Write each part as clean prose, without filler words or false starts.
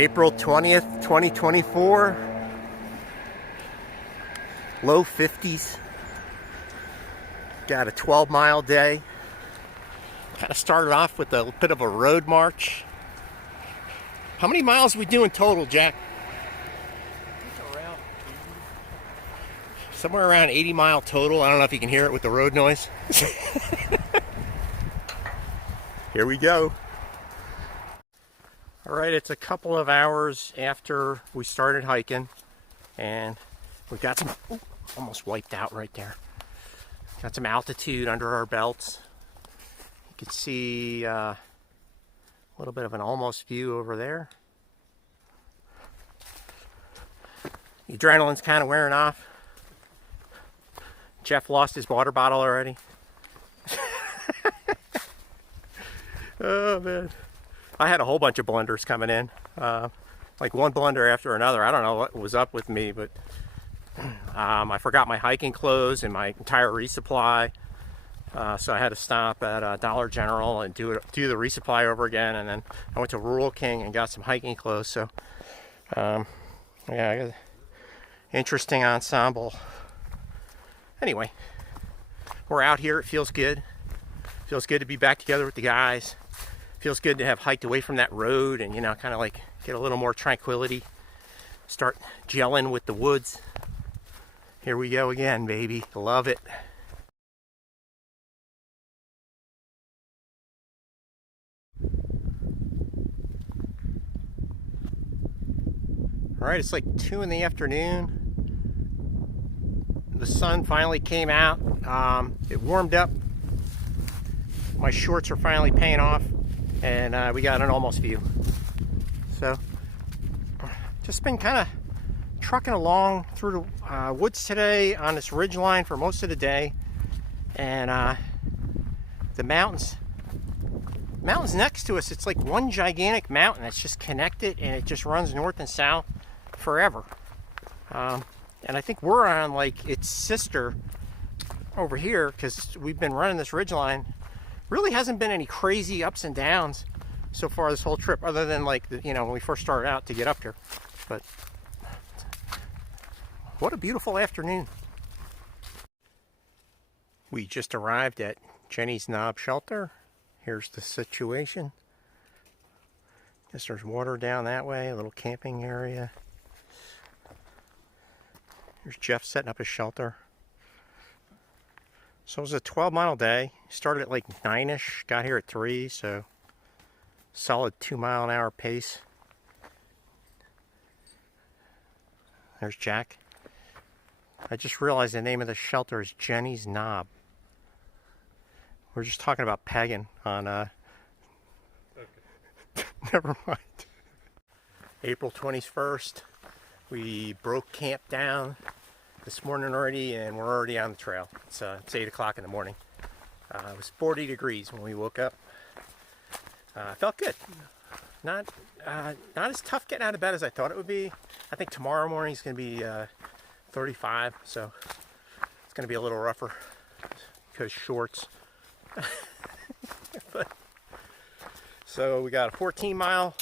April 20th, 2024. Low 50s. Got a 12-mile day. Kind of started off with a bit of a road march. How many miles are we doing total, Jack? Somewhere around 80 mile total. I don't know if you can hear it with the road noise. Here we go. All right, it's a couple of hours after we started hiking, and we got some, almost wiped out right there. Got some altitude under our belts. You can see a little bit of an almost view over there. The adrenaline's kind of wearing off. Jeff lost his water bottle already. Oh man, I had a whole bunch of blunders coming in, like one blunder after another. I don't know what was up with me, but I forgot my hiking clothes and my entire resupply, so I had to stop at Dollar General and do the resupply over again. And then I went to Rural King and got some hiking clothes. So yeah, I got an interesting ensemble. Anyway, we're out here. It feels good. Feels good to be back together with the guys. Feels good to have hiked away from that road and, you know, kind of like get a little more tranquility. Start gelling with the woods. Here we go again, baby. Love it. All right, it's like 2 in the afternoon. The sun finally came out. It warmed up. My shorts are finally paying off, and we got an almost view. So, just been kind of trucking along through the woods today on this ridge line for most of the day, and the mountains next to us, it's like one gigantic mountain that's just connected, and it just runs north and south forever. And I think we're on like its sister over here, because we've been running this ridge line. Really hasn't been any crazy ups and downs so far this whole trip, other than like, you know, when we first started out to get up here. But what a beautiful afternoon. We just arrived at Jenny's Knob Shelter. Here's the situation. Guess there's water down that way, a little camping area. Here's Jeff setting up his shelter. So it was a 12-mile day. Started at like 9-ish, got here at 3, so solid 2-mile-an-hour pace. There's Jack. I just realized the name of the shelter is Jenny's Knob. We're just talking about pegging on okay. Never mind. April 21st. We broke camp down this morning already, and we're already on the trail. It's 8 o'clock in the morning. It was 40 degrees when we woke up. Felt good. Not as tough getting out of bed as I thought it would be. I think tomorrow morning is going to be 35, so it's going to be a little rougher because shorts. So we got a 14-mile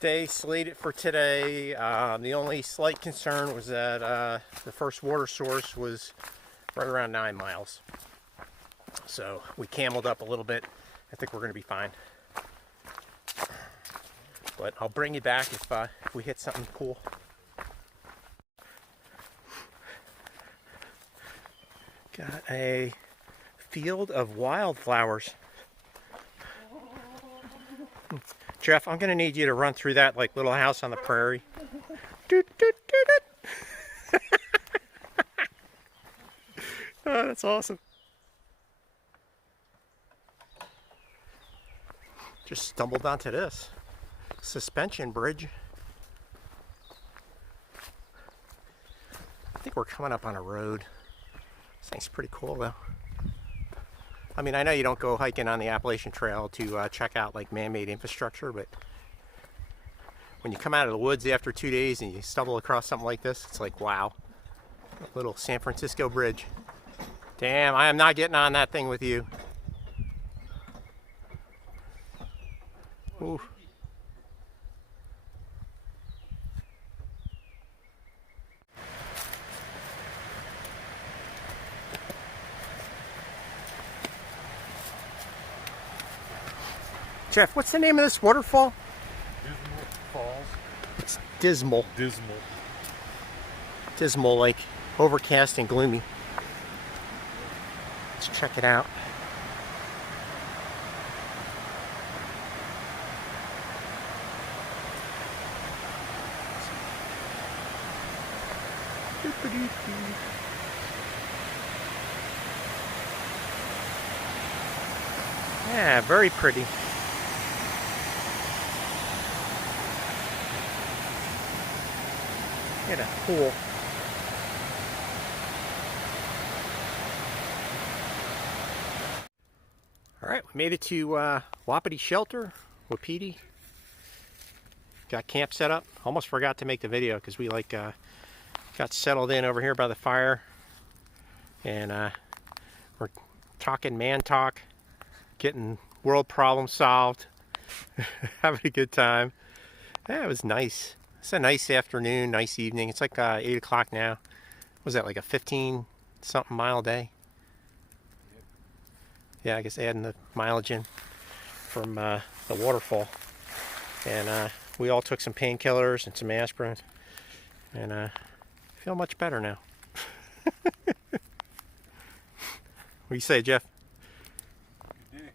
day slated for today. The only slight concern was that the first water source was right around 9 miles. So we cameled up a little bit. I think we're going to be fine. But I'll bring you back if we hit something cool. Got a field of wildflowers. Jeff, I'm going to need you to run through that like Little House on the Prairie. Doot, doot, doot, doot. Oh, that's awesome. Just stumbled onto this suspension bridge. I think we're coming up on a road. This thing's pretty cool though. I mean, I know you don't go hiking on the Appalachian Trail to check out like man-made infrastructure, but when you come out of the woods after 2 days and you stumble across something like this, it's like, wow. A little San Francisco bridge. Damn, I am not getting on that thing with you. Ooh. Jeff, what's the name of this waterfall? Dismal Falls. It's Dismal. Dismal. Dismal, like overcast and gloomy. Let's check it out. Yeah, very pretty. Get a pool. All right, we made it to Wapiti Shelter, Wapiti. Got camp set up. Almost forgot to make the video because we got settled in over here by the fire, and we're talking man talk, getting world problems solved, having a good time. Yeah, it was nice. It's a nice afternoon, nice evening. It's like 8 o'clock now. Was that like a 15-something mile day? Yeah, I guess adding the mileage in from the waterfall. And we all took some painkillers and some aspirin, and feel much better now. What do you say, Jeff? Good day.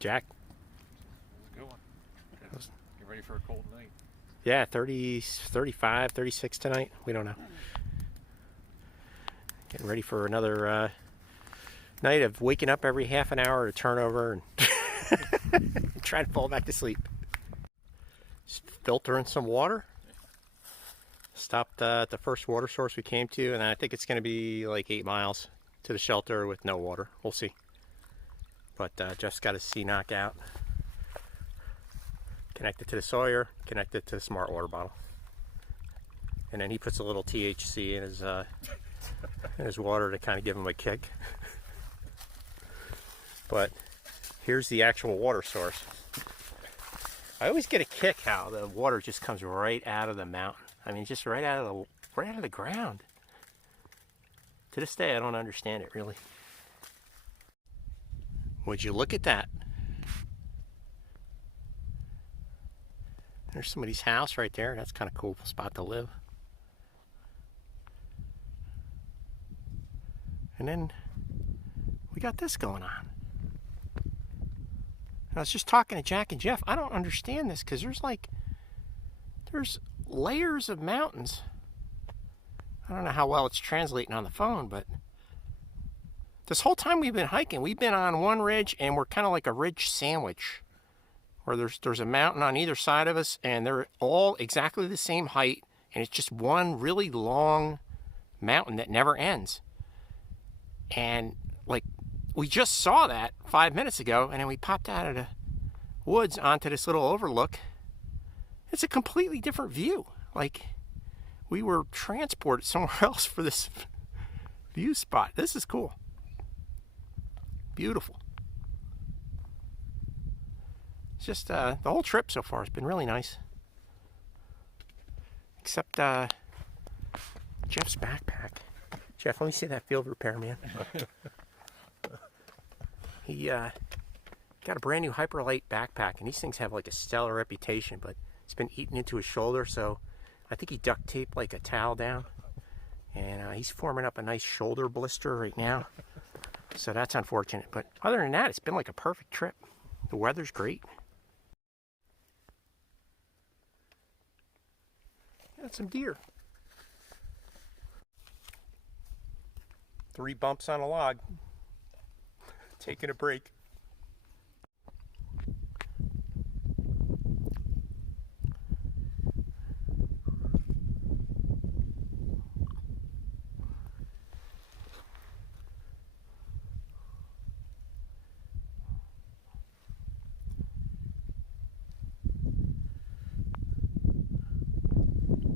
Jack? Let's go on. Get ready for a cold night. Yeah, 30, 35, 36 tonight. We don't know. Getting ready for another night of waking up every half an hour to turn over and try to fall back to sleep. Just filtering some water. Stopped at the first water source we came to, and I think it's going to be like 8 miles to the shelter with no water. We'll see. But Jeff's got his C knockout. Connected to the Sawyer, connected to the Smart Water bottle. And then he puts a little THC in his water to kind of give him a kick. But here's the actual water source. I always get a kick how the water just comes right out of the mountain. I mean, just right out of the ground. To this day, I don't understand it really. Would you look at that? There's somebody's house right there. That's kind of cool spot to live. And then we got this going on. And I was just talking to Jack and Jeff. I don't understand this because there's layers of mountains. I don't know how well it's translating on the phone, but this whole time we've been hiking, we've been on one ridge, and we're kind of like a ridge sandwich, where there's a mountain on either side of us, and they're all exactly the same height, and it's just one really long mountain that never ends. And like, we just saw that 5 minutes ago, and then we popped out of the woods onto this little overlook. It's a completely different view. Like, we were transported somewhere else for this view spot. This is cool. Beautiful. It's just the whole trip so far has been really nice. Except Jeff's backpack. Jeff, let me see that field repairman. He got a brand new Hyperlite backpack, and these things have like a stellar reputation, but it's been eaten into his shoulder, so I think he duct taped like a towel down, and he's forming up a nice shoulder blister right now. So that's unfortunate, but other than that, it's been like a perfect trip. The weather's great. Got some deer. 3 bumps on a log. Taking a break.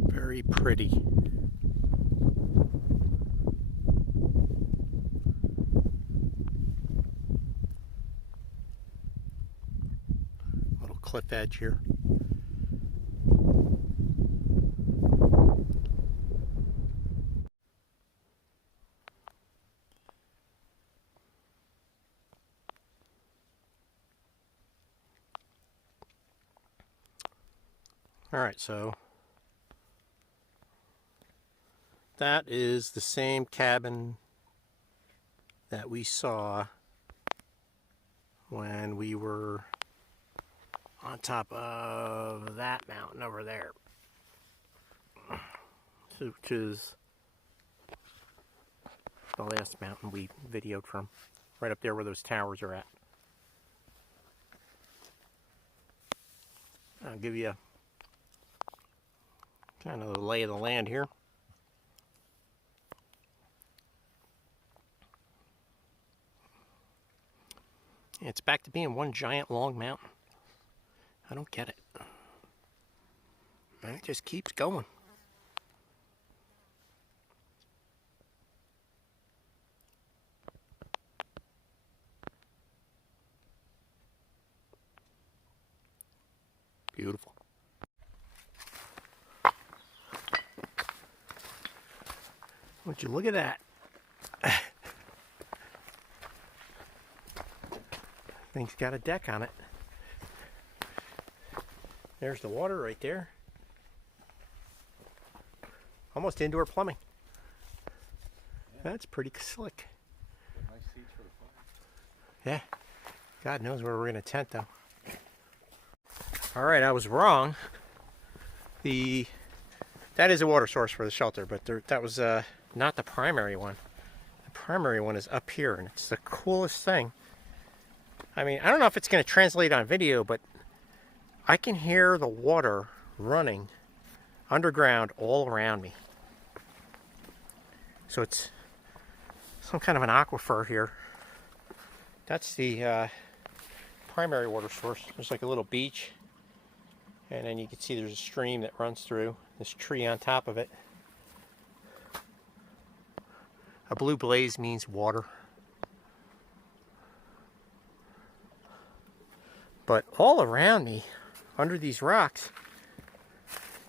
Very pretty. Little cliff edge here. Alright, so that is the same cabin that we saw when we were on top of that mountain over there, which is the last mountain we videoed from, right up there where those towers are at. I'll give you kind of the lay of the land here. It's back to being one giant long mountain. I don't get it. And it just keeps going. Beautiful. Would you look at that? Thing's got a deck on it. There's the water right there. Almost indoor plumbing. That's pretty slick. Nice seats for the fire. Yeah. God knows where we're going to tent though. Alright, I was wrong. That is a water source for the shelter, but that was not the primary one. The primary one is up here, and it's the coolest thing. I mean, I don't know if it's going to translate on video, but I can hear the water running underground all around me. So it's some kind of an aquifer here. That's the primary water source. There's like a little beach, and then you can see there's a stream that runs through this tree on top of it. A blue blaze means water. But all around me, under these rocks,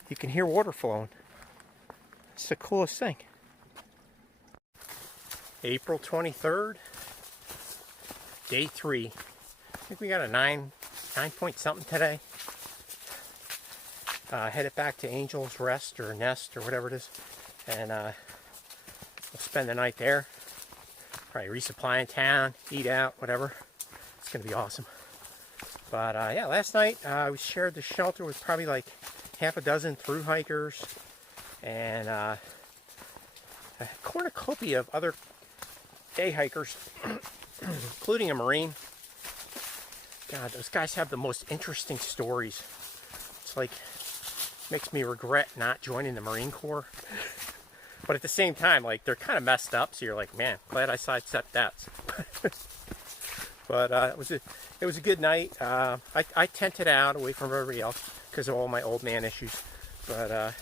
you can hear water flowing. It's the coolest thing. April 23rd, day 3. I think we got a 9 point something today. Headed back to Angel's Rest or Nest or whatever it is, and we'll spend the night there. Probably resupply in town, eat out, whatever. It's gonna be awesome. But yeah, last night we shared the shelter with probably like half a dozen thru hikers and a cornucopia of other day hikers, including a Marine. God, those guys have the most interesting stories. It's like, makes me regret not joining the Marine Corps. But at the same time, like, they're kind of messed up, so you're like, man, glad I sidestepped that. But it was a good night. I tented out away from everybody else because of all my old man issues. But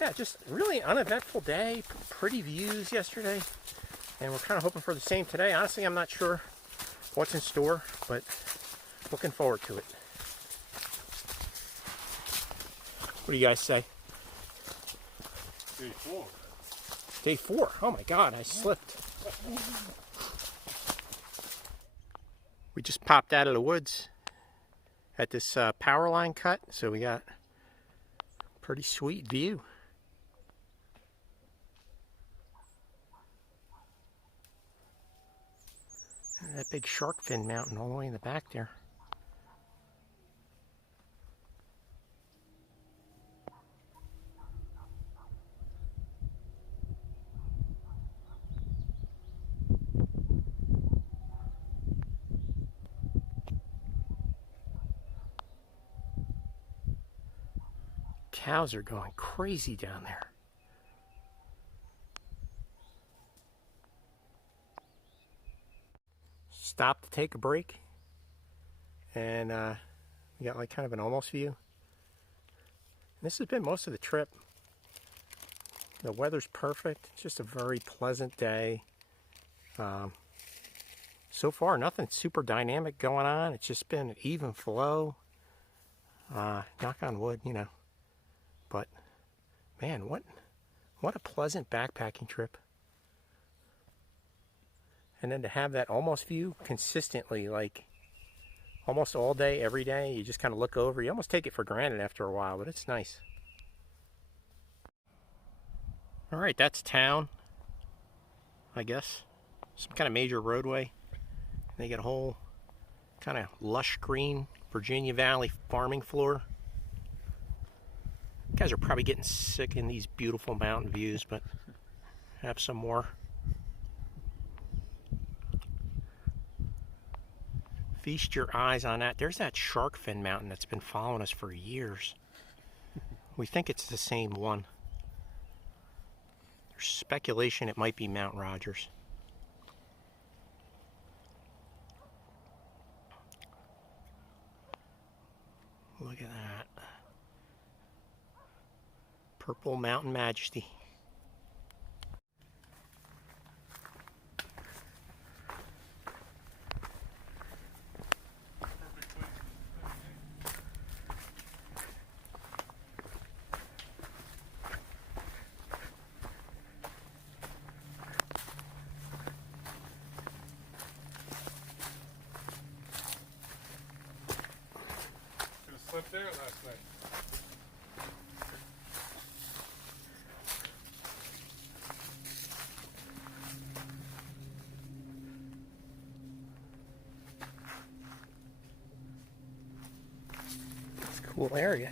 yeah, just really uneventful day. Pretty views yesterday. And we're kind of hoping for the same today. Honestly, I'm not sure what's in store, but looking forward to it. What do you guys say? Day 4. Day 4. Oh my God, I slipped. We just popped out of the woods at this power line cut, so we got a pretty sweet view. And that big shark fin mountain all the way in the back there. Cows are going crazy down there. Stopped to take a break, and we got like kind of an almost view. This has been most of the trip. The weather's perfect. It's just a very pleasant day. So far, nothing super dynamic going on. It's just been an even flow. Knock on wood, you know. But man, what a pleasant backpacking trip. And then to have that almost view consistently, like almost all day, every day. You just kind of look over. You almost take it for granted after a while, but it's nice. All right, that's town, I guess. Some kind of major roadway. They got a whole kind of lush green Virginia Valley farming floor. You guys are probably getting sick in these beautiful mountain views, but have some more. Feast your eyes on that. There's that shark fin mountain that's been following us for years. We think it's the same one. There's speculation it might be Mount Rogers. Look at that. Purple Mountain Majesty. Slept there last night. It's a cool area.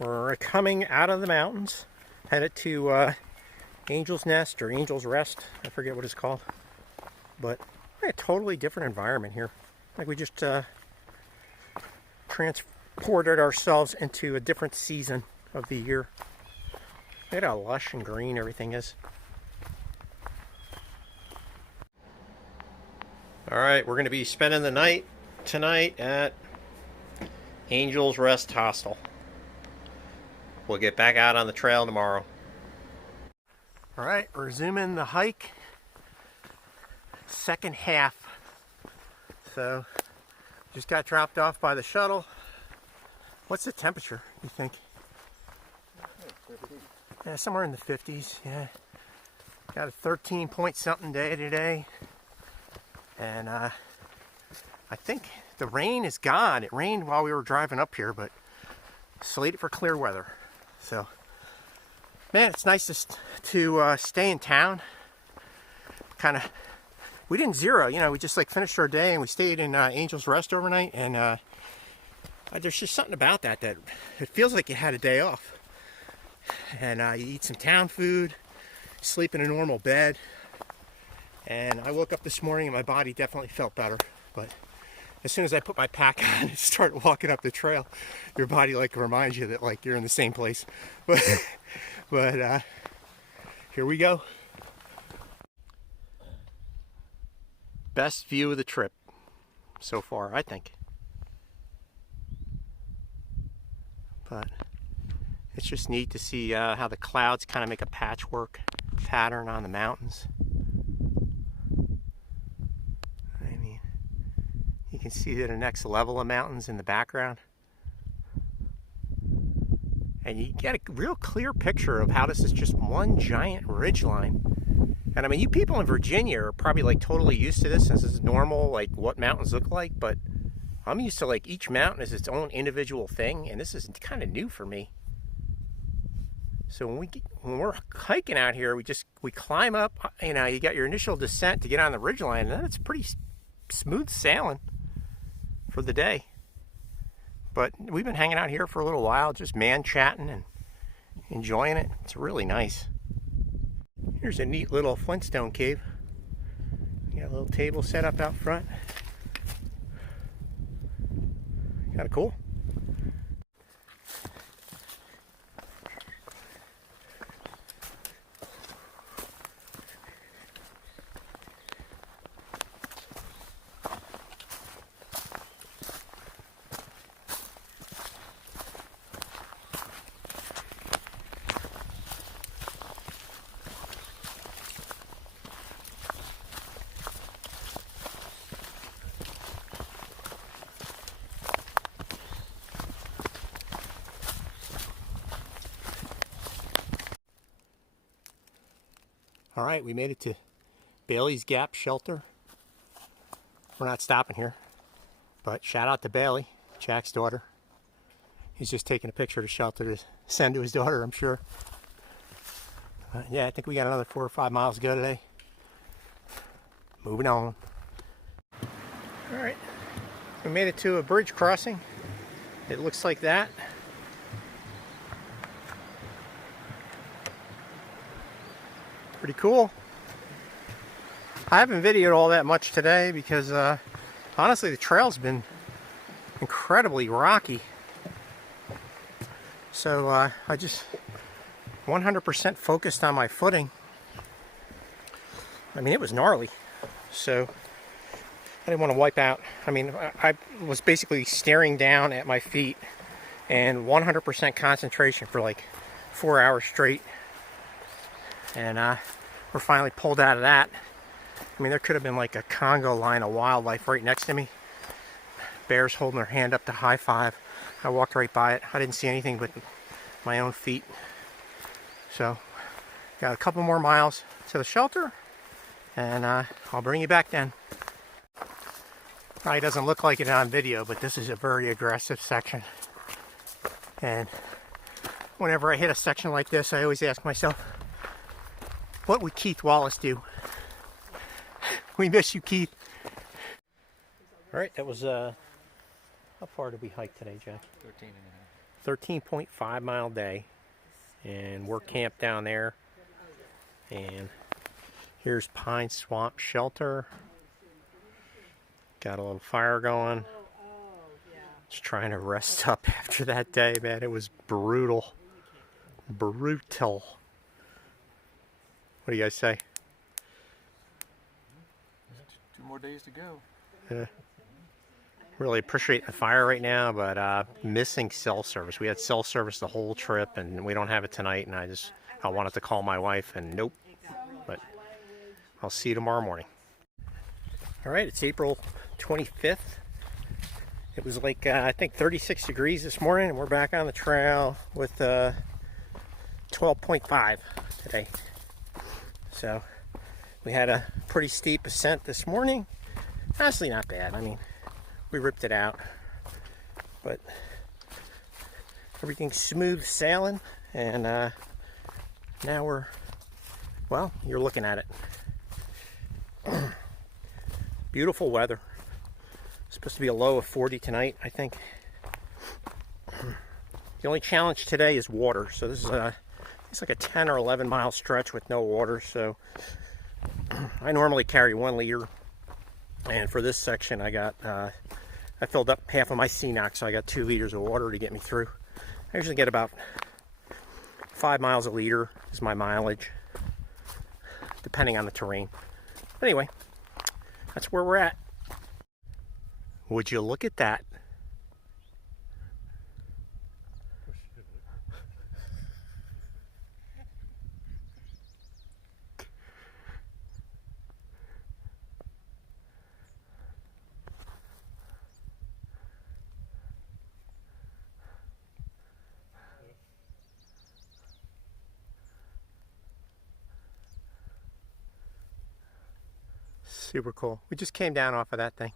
We're coming out of the mountains, headed to Angel's Nest or Angel's Rest. I forget what it's called. But we're in a totally different environment here. Like we just transported ourselves into a different season of the year. Look at how lush and green everything is. Alright, we're going to be spending the night tonight at Angel's Rest Hostel. We'll get back out on the trail tomorrow. Alright, resuming the hike. Second half. So, just got dropped off by the shuttle. What's the temperature, you think? Yeah, somewhere in the 50s, yeah. Got a 13 point something day today. And I think the rain is gone. It rained while we were driving up here, but slated for clear weather. So, man, it's nice to stay in town. Kind of, we didn't zero, you know, we just like finished our day and we stayed in Angel's Rest overnight. And there's just something about that it feels like you had a day off. And you eat some town food, sleep in a normal bed. And I woke up this morning and my body definitely felt better. But as soon as I put my pack on and start walking up the trail, your body like reminds you that like you're in the same place. But here we go. Best view of the trip so far, I think. But it's just neat to see how the clouds kind of make a patchwork pattern on the mountains. You can see the next level of mountains in the background. And you get a real clear picture of how this is just one giant ridgeline. And I mean, you people in Virginia are probably like totally used to this, since this is normal, like what mountains look like, but I'm used to like each mountain is its own individual thing, and this is kind of new for me. So when we're hiking out here, we climb up, you know, you got your initial descent to get on the ridgeline, and then it's pretty smooth sailing for the day. But we've been hanging out here for a little while, just man-chatting and enjoying it. It's really nice. Here's a neat little Flintstone cave. You got a little table set up out front. Kind of cool. All right, we made it to Bailey's Gap Shelter. We're not stopping here, but shout out to Bailey, Jack's daughter. He's just taking a picture of the shelter to send to his daughter, I'm sure. Yeah, I think we got another 4 or 5 miles to go today. Moving on. All right, we made it to a bridge crossing. It looks like that. Pretty cool. I haven't videoed all that much today because honestly the trail's been incredibly rocky. So I just 100% focused on my footing. I mean, it was gnarly. So I didn't want to wipe out. I mean, I was basically staring down at my feet and 100% concentration for like 4 hours straight. And we're finally pulled out of that. I mean, there could have been like a Congo line of wildlife right next to me. Bears holding their hand up to high five. I walked right by it. I didn't see anything but my own feet. So, got a couple more miles to the shelter, and I'll bring you back then. Probably doesn't look like it on video, but this is a very aggressive section. And whenever I hit a section like this, I always ask myself, what would Keith Wallace do? We miss you, Keith. All right, that was, how far did we hike today, Jack? 13.5. 13.5 mile day. And we're camped down there. And here's Pine Swamp Shelter. Got a little fire going. Just trying to rest up after that day, man. It was brutal. Brutal. What do you guys say? 2 more days to go. Yeah. Really appreciate the fire right now, but missing cell service. We had cell service the whole trip, and we don't have it tonight. And I wanted to call my wife, and nope. But I'll see you tomorrow morning. All right, it's April 25th. It was like I think 36 degrees this morning, and we're back on the trail with 12.5 today. So we had a pretty steep ascent this morning. Honestly, not bad. I mean, we ripped it out, but everything's smooth sailing, and now we're, well, you're looking at it. Beautiful weather. Supposed to be a low of 40 tonight, I think. The only challenge today is water. So this is it's like a 10 or 11 mile stretch with no water. So I normally carry 1 liter, and for this section I got I filled up half of my CNOC, so I got 2 liters of water to get me through. I usually get about 5 miles a liter is my mileage, depending on the terrain. But anyway, that's where we're at. Would you look at that? Super cool. We just came down off of that thing.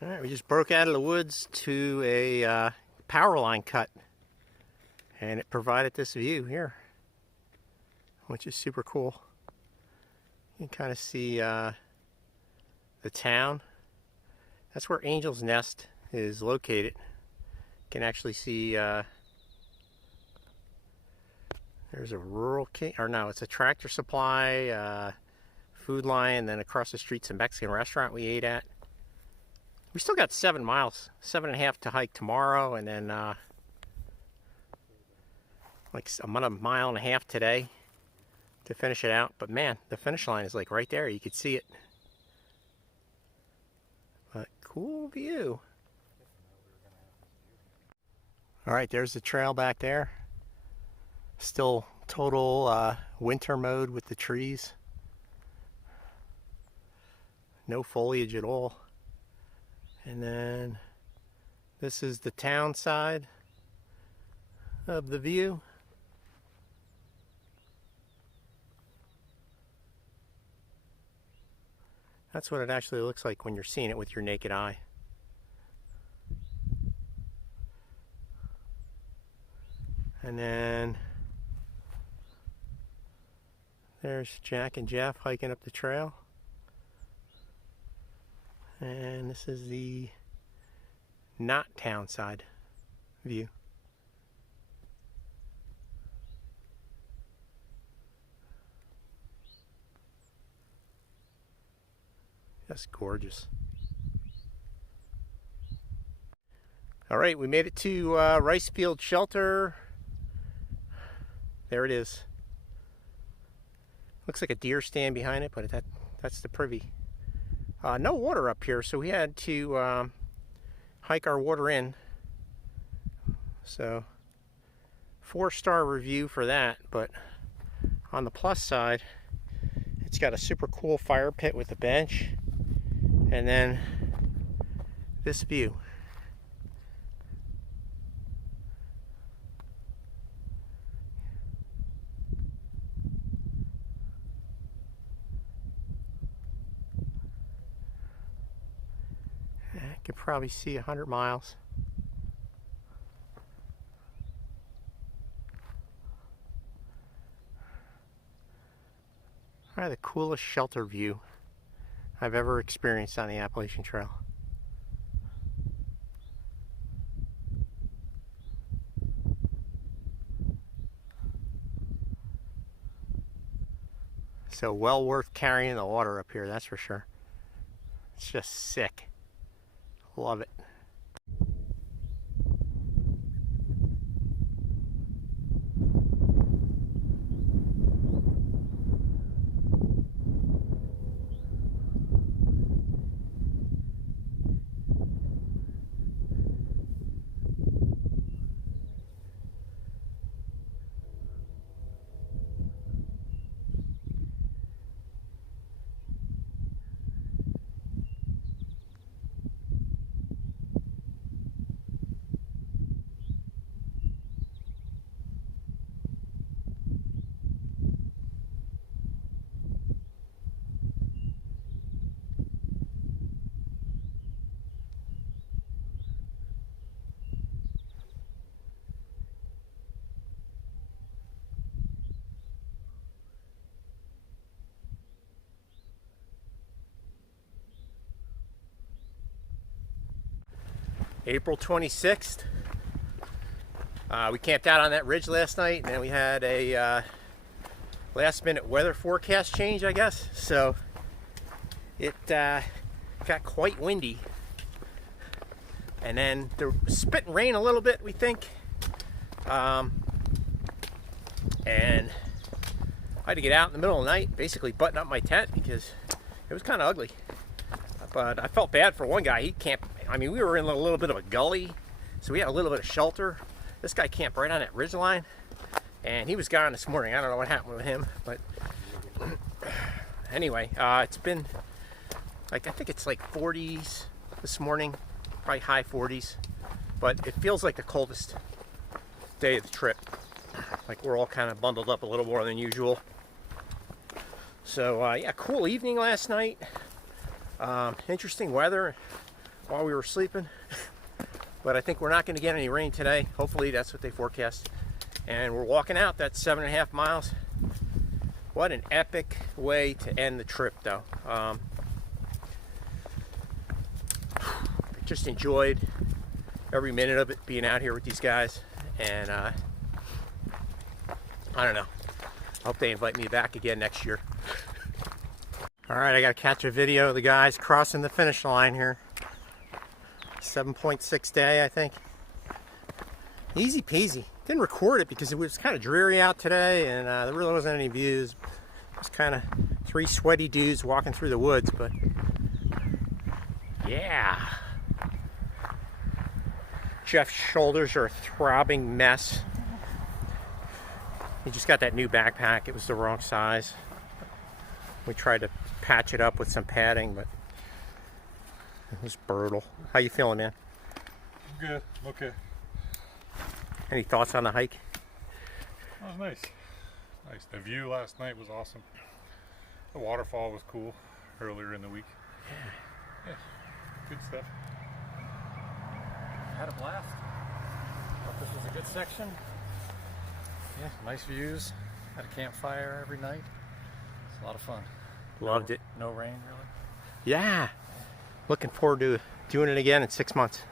All right, we just broke out of the woods to a power line cut, and it provided this view here, which is super cool. You can kind of see the town. That's where Angel's Nest is located. You can actually see there's a rural or no, it's a Tractor Supply, Food Lion, and then across the street's a Mexican restaurant we ate at. We still got 7 miles, 7.5 to hike tomorrow, and then like a mile and a half today to finish it out. But man, the finish line is like right there. You could see it. But cool view. All right, there's the trail back there. Still total winter mode with the trees. No foliage at all. And then this is the town side of the view. That's what it actually looks like when you're seeing it with your naked eye. And then there's Jack and Jeff hiking up the trail. And this is the not town side view. That's gorgeous. All right, we made it to Rice Field Shelter. There it is. Looks like a deer stand behind it, but that's the privy. No water up here, so we had to hike our water in. So 4-star review for that, but on the plus side, it's got a super cool fire pit with a bench, and then this view. I could probably see 100 miles. Probably the coolest shelter view I've ever experienced on the Appalachian Trail. So well worth carrying the water up here, that's for sure. It's just sick. Love it. April 26th. We camped out on that ridge last night, and then we had a last minute weather forecast change, I guess. So it got quite windy. And then there was spitting rain a little bit, we think. And I had to get out in the middle of the night, basically button up my tent because it was kind of ugly. But I felt bad for one guy. He camped, I mean, we were in a little bit of a gully, so we had a little bit of shelter. This guy camped right on that ridge line, and he was gone this morning. I don't know what happened with him, but anyway, it's been, like, I think it's like 40s this morning, probably high 40s, but it feels like the coldest day of the trip. Like we're all kind of bundled up a little more than usual. So yeah, cool evening last night. Interesting weather while we were sleeping, but I think we're not going to get any rain today. Hopefully that's what they forecast. And we're walking out. That's 7.5 miles. What an epic way to end the trip, though. Just enjoyed every minute of it, being out here with these guys, and I don't know. I hope they invite me back again next year. All right, I got to catch a video of the guys crossing the finish line here. 7.6 day, I think. Easy peasy. Didn't record it because it was kind of dreary out today, and there really wasn't any views. It was kind of 3 sweaty dudes walking through the woods, but yeah. Jeff's shoulders are a throbbing mess. He just got that new backpack. It was the wrong size. We tried to patch it up with some padding, but it was brutal. How you feeling, man? Good. Okay. Any thoughts on the hike? That was nice. Nice. The view last night was awesome. The waterfall was cool earlier in the week. Yeah. Good stuff. Had a blast. Thought this was a good section. Yeah, nice views. Had a campfire every night. It's a lot of fun. Loved it. No rain, really. Yeah. Looking forward to doing it again in 6 months.